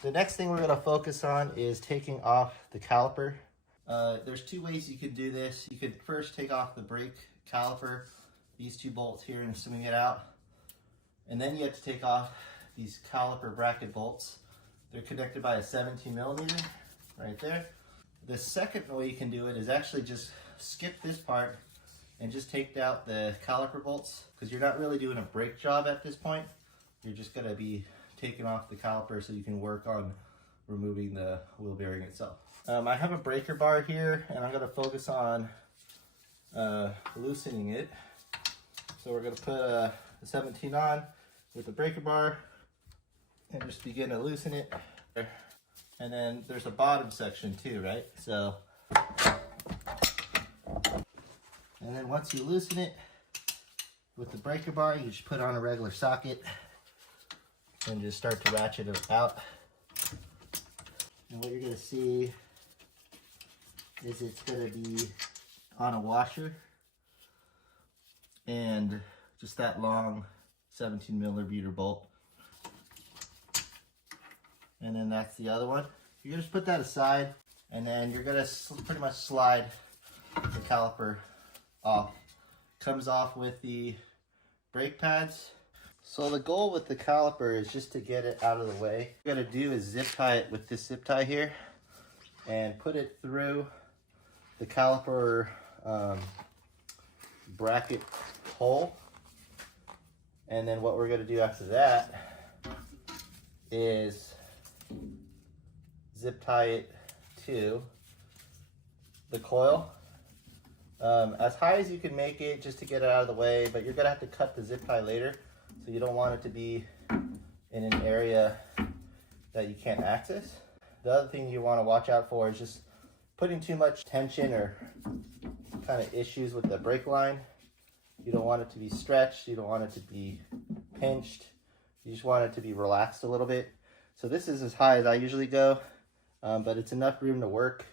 The next thing we're going to focus on is taking off the caliper. There's two ways you could do this. You could first take off the brake caliper, these two bolts here, and swing it out. And then you have to take off these caliper bracket bolts. They're connected by a 17 millimeter right there. The second way you can do it is actually just skip this part and just take out the caliper bolts, because you're not really doing a brake job at this point. You're just going to be taking off the caliper so you can work on removing the wheel bearing itself. I have a breaker bar here, and I'm going to focus on loosening it. So we're going to put the 17 on with the breaker bar and just begin to loosen it. And then there's a bottom section too, right? So, and then once you loosen it with the breaker bar, you just put on a regular socket and just start to ratchet it out. And what you're going to see is it's going to be on a washer and just that long 17 millimeter bolt. And then that's the other one. You're going to just put that aside, and then you're going to pretty much slide the caliper off. Comes off with the brake pads. So the goal with the caliper is just to get it out of the way. What you're going to do is zip tie it with this zip tie here and put it through the caliper bracket hole. And then what we're going to do after that is zip tie it to the coil as high as you can make it, just to get it out of the way, but you're going to have to cut the zip tie later, so you don't want it to be in an area that you can't access. The other thing you want to watch out for is just putting too much tension or kind of issues with the brake line. You don't want it to be stretched, you don't want it to be pinched, you just want it to be relaxed a little bit. So this is as high as I usually go, but it's enough room to work.